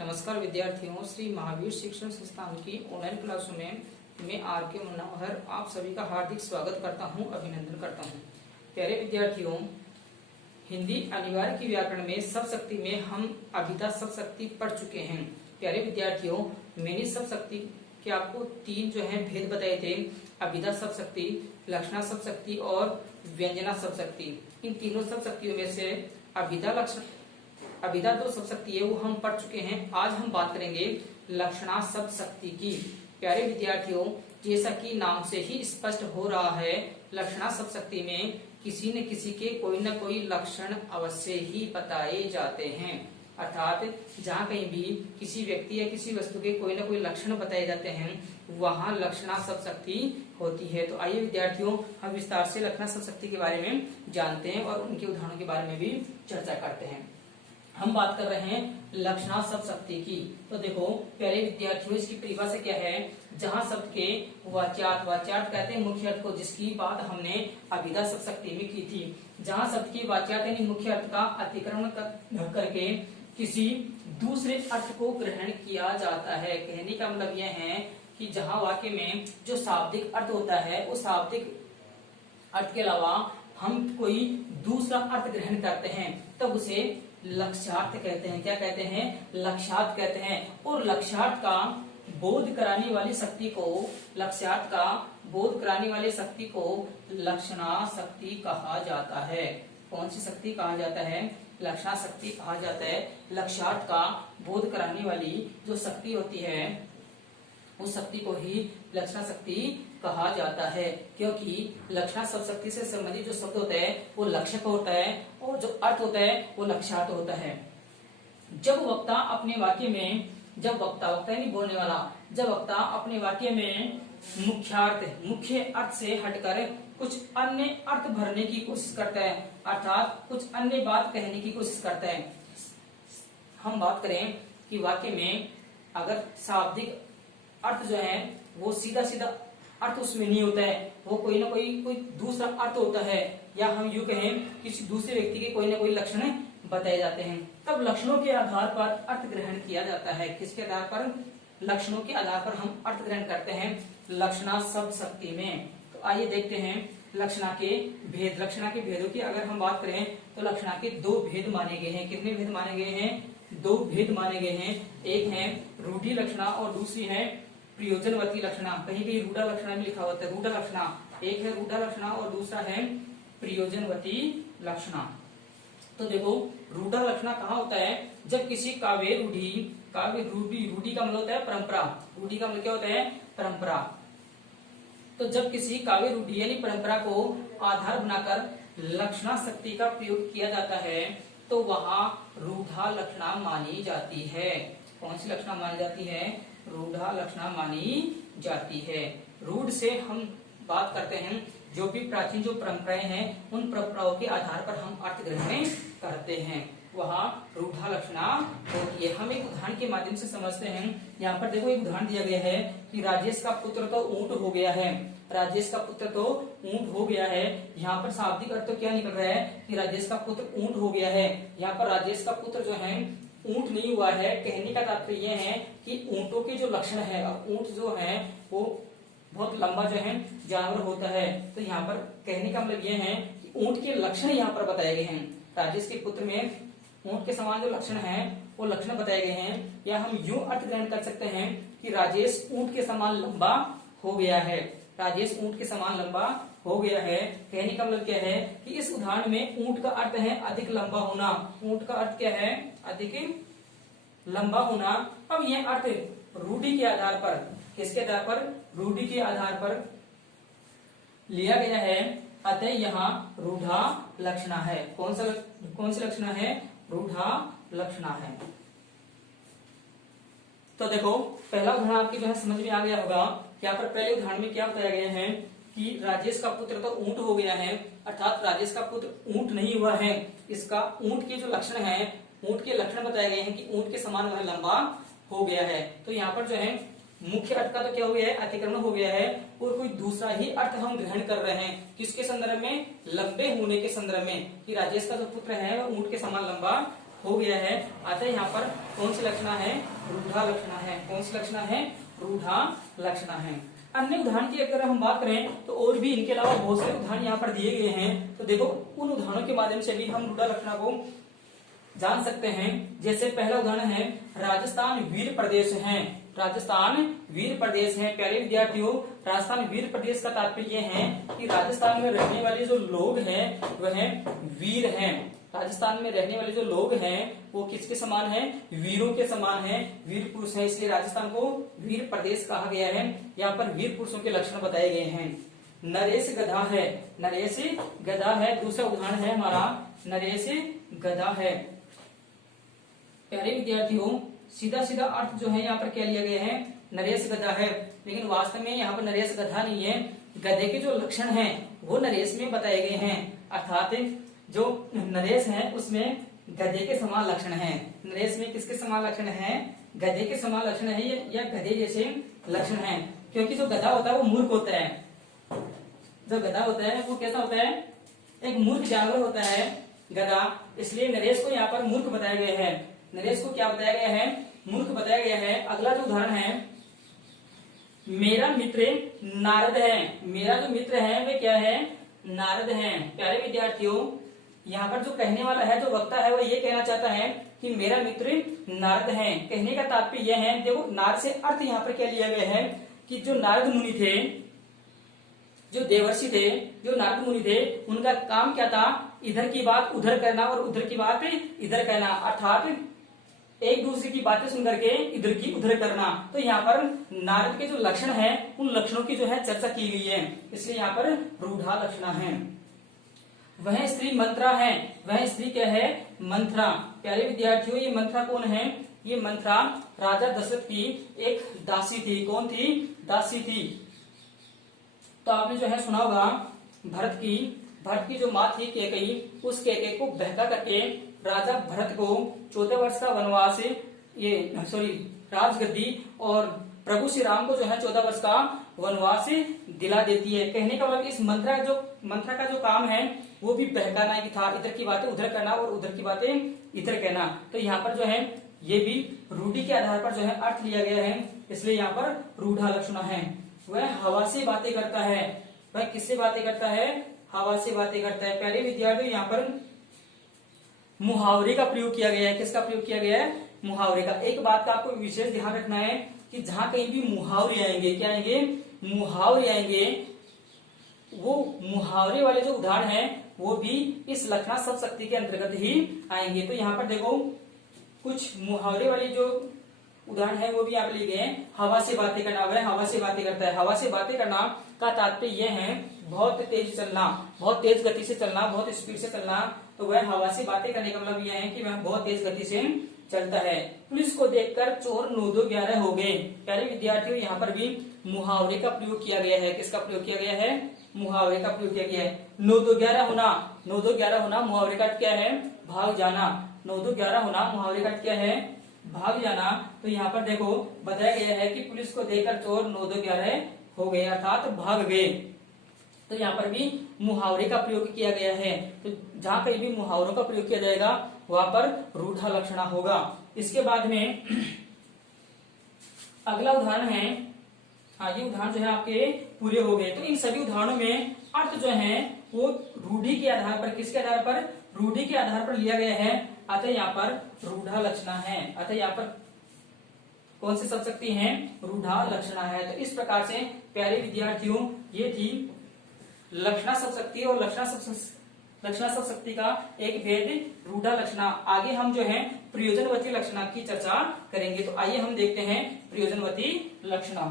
नमस्कार विद्यार्थियों, श्री महावीर शिक्षण संस्थान की ऑनलाइन क्लासों में मैं आर के मनोहर आप सभी का हार्दिक स्वागत करता हूं, अभिनंदन करता हूं। प्यारे विद्यार्थियों, हिंदी अनिवार्य की व्याकरण में सब शक्ति में हम अभिधा सब शक्ति पढ़ चुके हैं। प्यारे विद्यार्थियों, मैंने सब शक्ति के आपको तीन जो है भेद बताए थे, अभिधा सब शक्ति, लक्षणा सब शक्ति और व्यंजना सब शक्ति। इन तीनों सब शक्तियों में से अभिधा दो सब शक्ति है वो हम पढ़ चुके हैं। आज हम बात करेंगे लक्षणा सब शक्ति की। प्यारे विद्यार्थियों, जैसा कि नाम से ही स्पष्ट हो रहा है, लक्षणा सब शक्ति में किसी न किसी के कोई न कोई लक्षण अवश्य ही बताए जाते हैं। अर्थात जहाँ कहीं भी किसी व्यक्ति या किसी वस्तु के कोई न कोई लक्षण बताए जाते हैं, वहाँ लक्षणा सब शक्ति होती है। तो आइए विद्यार्थियों, हम विस्तार से लक्षणा सब शक्ति के बारे में जानते हैं और उनके उदाहरणों के बारे में भी चर्चा करते हैं। हम बात कर रहे हैं लक्षणा सब शक्ति की। तो देखो प्यारे विद्यार्थियों, इसकी परिभाषा क्या है। जहां शब्द के वाच्यार्थ कहते हैं मुख्य अर्थ को, जिसकी बात हमने अभिधा सब शक्ति में की थी। जहां शब्द के वाच्यार्थ यानी मुख्य अर्थ का अतिक्रमण करके किसी दूसरे अर्थ को ग्रहण किया जाता है। कहने का मतलब यह है कि जहां वाक्य में जो शाब्दिक अर्थ होता है, उस शाब्दिक अर्थ के अलावा हम कोई दूसरा अर्थ ग्रहण करते हैं, तब उसे लक्ष्यार्थ कहते हैं। क्या कहते हैं? लक्ष्यार्थ कहते हैं। और लक्ष्यार्थ का बोध कराने वाली शक्ति को, लक्ष्यार्थ का बोध कराने वाली शक्ति को लक्षणा शक्ति कहा जाता है। कौन सी शक्ति कहा जाता है? लक्षणा शक्ति कहा जाता है। लक्ष्यार्थ का बोध कराने वाली जो शक्ति होती है, उस शक्ति को ही लक्षणा शक्ति कहा जाता है, क्योंकि लक्षणा सब शक्ति से संबंधित जो शब्द होता है वो लक्षक होता है और जो अर्थ होता है वो लक्ष्यार्थ होता है। जब वक्ता अपने वाक्य में, जब वक्ता यानी बोलने वाला, जब वक्ता अपने वाक्य में मुख्य अर्थ से हटकर कुछ अन्य अर्थ भरने की कोशिश करता है, अर्थात कुछ अन्य बात कहने की कोशिश करता है। हम बात करें कि वाक्य में अगर शाब्दिक अर्थ जो है वो सीधा सीधा अर्थ उसमें नहीं होता है, वो कोई ना कोई दूसरा अर्थ होता है, या हम यूं कहें किसी दूसरे व्यक्ति के कोई ना कोई लक्षण बताए जाते हैं, तब लक्षणों के आधार पर अर्थ ग्रहण किया जाता है। किसके आधार पर? लक्षणों के आधार पर हम अर्थ ग्रहण करते हैं लक्षणा सब शक्ति में। तो आइए देखते हैं लक्षणा के भेद। लक्षणा के भेदों की अगर हम बात करें तो लक्षणा के दो भेद माने गए हैं। कितने भेद माने गए हैं? दो भेद माने गए हैं। एक है रूढ़ि लक्षणा और दूसरी है प्रयोजनवती लक्षणा। कहीं कहीं रूढ़ा लक्षणा भी लिखा होता है। रूढ़ा लक्षणा, एक है रूढ़ा लक्षणा और दूसरा है प्रयोजनवती लक्षणा। तो देखो रूढ़ा लक्षणा कहाँ होता है? जब किसी काव्य रूढ़ी का मतलब होता है परंपरा। रूढ़ी का मतलब क्या होता है? परंपरा। तो जब किसी काव्य रूढ़ी यानी परंपरा को आधार बनाकर लक्षणा शक्ति का प्रयोग किया जाता है, तो वहां रूढ़ा लक्षणा मानी जाती है। कौन सी लक्षणा मानी जाती है? रूढ़ा लक्षणा मानी जाती है। रूढ़ से हम बात करते हैं जो भी प्राचीन जो परंपराएं हैं, उन परंपराओं के आधार पर हम अर्थ ग्रहण करते हैं, वहाँ रूढ़ा लक्षणा होती है। हम एक उदाहरण के माध्यम से समझते हैं। यहाँ पर देखो एक उदाहरण दिया गया है कि राजेश का पुत्र तो ऊंट हो गया है। राजेश का पुत्र तो ऊंट हो गया है। यहाँ पर शाब्दिक अर्थ तो क्या निकल रहा है कि राजेश का पुत्र ऊंट हो गया है। यहाँ पर राजेश का पुत्र जो है ऊंट नहीं हुआ है। कहने का तात्पर्य यह है कि ऊंटों के जो लक्षण है, और ऊंट जो है वो बहुत लंबा जो है जानवर होता है। तो यहाँ पर कहने का मतलब यह है कि ऊंट के लक्षण यहाँ पर बताए गए हैं। राजेश के पुत्र में ऊंट के समान जो लक्षण है वो लक्षण बताए गए हैं। या हम यूं अर्थ ग्रहण कर सकते हैं कि राजेश ऊंट के समान लंबा हो गया है। राजेश ऊंट के समान लंबा हो गया है। कहने का मतलब क्या है कि इस उदाहरण में ऊंट का अर्थ है अधिक लंबा होना। ऊंट का अर्थ क्या है? अधिक लंबा होना। अब यह अर्थ रूढ़ी के आधार पर, किसके आधार पर? रूढ़ी के आधार पर लिया गया है, अतः यहाँ रूढ़ा लक्षणा है। कौन सी लक्षणा है? रूढ़ा लक्षणा है। तो देखो पहला उदाहरण आपकी जो है समझ में आ गया होगा। यहाँ पर पहले उदाहरण में क्या बताया गया है कि राजेश का पुत्र तो ऊंट हो गया है, अर्थात राजेश का पुत्र ऊंट नहीं हुआ है। इसका ऊंट के जो लक्षण है, ऊंट के लक्षण बताए गए हैं कि ऊंट के समान वह लंबा हो गया है। तो यहाँ पर जो है मुख्य अर्थ का तो क्या हो गया है? अतिक्रमण हो गया है, और कोई दूसरा ही अर्थ हम ग्रहण कर रहे हैं। किसके संदर्भ में? लंबे होने के संदर्भ में, कि राजेश का जो पुत्र है वह ऊंट के समान लंबा हो गया है, अतः यहाँ पर कौन सी लक्षणा है? रूढ़ा लक्षणा है। कौन सी लक्षणा है? रूढ़ा लक्षणा है। अन्य उदाहरण की अगर हम बात करें तो और भी इनके अलावा बहुत सारे उदाहरण यहाँ पर दिए गए हैं, तो देखो उन उदाहरणों के माध्यम से भी हम रूढ़ा लक्षणा को जान सकते हैं। जैसे पहला उदाहरण है, राजस्थान वीर प्रदेश है। राजस्थान वीर प्रदेश है। प्यारे विद्यार्थियों, राजस्थान वीर प्रदेश का तात्पर्य है कि राजस्थान में रहने वाले जो लोग हैं वह वीर हैं। राजस्थान में रहने वाले जो लोग हैं वो किसके समान हैं? वीरों के समान हैं, वीर पुरुष हैं, इसलिए राजस्थान को वीर प्रदेश कहा गया है। यहाँ पर वीर पुरुषों के लक्षण बताए गए हैं। नरेश गधा है। नरेश गधा है। दूसरा उदाहरण है हमारा, नरेश गधा है। प्यारे विद्यार्थियों, सीधा सीधा अर्थ जो है यहाँ पर क्या लिया गया है? नरेश गधा है, लेकिन वास्तव में यहाँ पर नरेश गधा नहीं है। गधे के जो लक्षण हैं वो नरेश में बताए गए हैं, अर्थात जो नरेश है उसमें गधे के समान लक्षण हैं। नरेश में किसके समान लक्षण हैं? गधे के समान लक्षण है या गधे जैसे लक्षण हैं, क्योंकि जो गधा होता है वो मूर्ख होता है। जो गधा होता है वो कैसा होता है? एक मूर्ख जानवर होता है गधा, इसलिए नरेश को यहाँ पर मूर्ख बताया गया है। नरेश को क्या बताया गया है? मूर्ख बताया गया है। अगला जो उदाहरण है, मेरा मित्र नारद है। मेरा जो मित्र है वे क्या है? नारद है। प्यारे विद्यार्थियों, यहाँ पर जो कहने वाला है, जो वक्ता है, वो ये कहना चाहता है कि मेरा मित्र नारद है। कहने का तात्पर्य यह है, देखो नारद से अर्थ यहाँ पर क्या लिया गया है कि जो नारद मुनि थे, जो देवर्षि थे, जो नारद मुनि थे, उनका काम क्या था? इधर की बात उधर करना और उधर की बात इधर करना, अर्थात एक दूसरे की बातें सुन करके इधर की उधर करना। तो यहाँ पर नारद के जो लक्षण हैं उन लक्षणों की जो है चर्चा की गई है, इसलिए यहाँ पर रूढ़ा लक्षणा है। वह स्त्री मंत्रा है। वह स्त्री क्या है? मंत्रा। प्यारे विद्यार्थियों, ये मंत्रा कौन है? ये मंत्रा राजा दशरथ की एक दासी थी। कौन थी? दासी थी। तो आपने जो है सुना होगा, भरत की जो माँ थी कैकेयी, उस कैकेयी को बहका करके राजा भरत को 14 वर्ष का वनवास, राजगद्दी, और प्रभु श्री राम को जो है 14 वर्ष का वनवास दिला देती है। कहने का मतलब इस मंत्रा का जो काम है वो भी बहकाना ही था, इधर की बातें उधर करना और उधर की बातें इधर कहना। तो यहाँ पर जो है ये भी रूढ़ी के आधार पर जो है अर्थ लिया गया है, इसलिए यहाँ पर रूढ़ा लक्षण है। वह हवा से बातें करता है। वह किससे बातें करता है? हवा से बातें करता है। प्यारे विद्यार्थियों, यहाँ पर मुहावरे का प्रयोग किया गया है। किसका प्रयोग किया गया है? मुहावरे का। एक बात का आपको विशेष ध्यान रखना है कि जहां कहीं भी मुहावरे आएंगे, क्या आएंगे? मुहावरे आएंगे, वो मुहावरे वाले जो उदाहरण हैं वो भी इस लक्षणा सब शक्ति के अंतर्गत ही आएंगे। तो यहाँ पर देखो कुछ मुहावरे वाले जो उदाहरण है वो भी आप लिए गए हैं। हवा से बातें करना, वह हवा से बातें करता है। हवा से बातें करना का तात्पर्य यह है बहुत तेज चलना, बहुत तेज गति से चलना, बहुत स्पीड से चलना। तो वह हवा से बातें करने का मतलब यह है कि वह बहुत तेज गति से चलता है। पुलिस को देखकर चोर 9-2-11 हो गए। प्यारे विद्यार्थियों, यहाँ पर भी मुहावरे का प्रयोग किया गया है। किसका प्रयोग किया गया है? मुहावरे का प्रयोग किया गया है। 9-2-11 होना, 9-2-11 होना मुहावरे का क्या है? भाग जाना। 9-2-11 होना मुहावरे का क्या है? भाग जाना। तो यहाँ पर देखो बताया गया है कि पुलिस को देखकर चोर 9-2-11 हो गए, अर्थात भाग गए। तो यहाँ पर भी मुहावरे का प्रयोग किया गया है। तो जहां कहीं भी मुहावरों का प्रयोग किया जाएगा वहां पर रूढ़ा लक्षणा होगा। इसके बाद में अगला उदाहरण है, ये उदाहरण जो है आपके पूरे हो गए। तो इन सभी उदाहरणों में अर्थ जो है वो रूढ़ी के आधार पर, किसके आधार पर? रूढ़ी के आधार पर लिया गया है, अतः यहाँ पर रूढ़ा लक्षणा है। अतः यहाँ पर कौन सी सब शक्ति है? रूढ़ा लक्षणा है। तो इस प्रकार से प्यारे विद्यार्थियों, ये थी लक्षणा सब शक्ति और लक्षणा सब शक्ति का एक भेद रूढ़ा लक्षणा। आगे हम जो है प्रयोजनवती लक्षणा की चर्चा करेंगे। तो आइए हम देखते हैं प्रयोजनवती लक्षणा।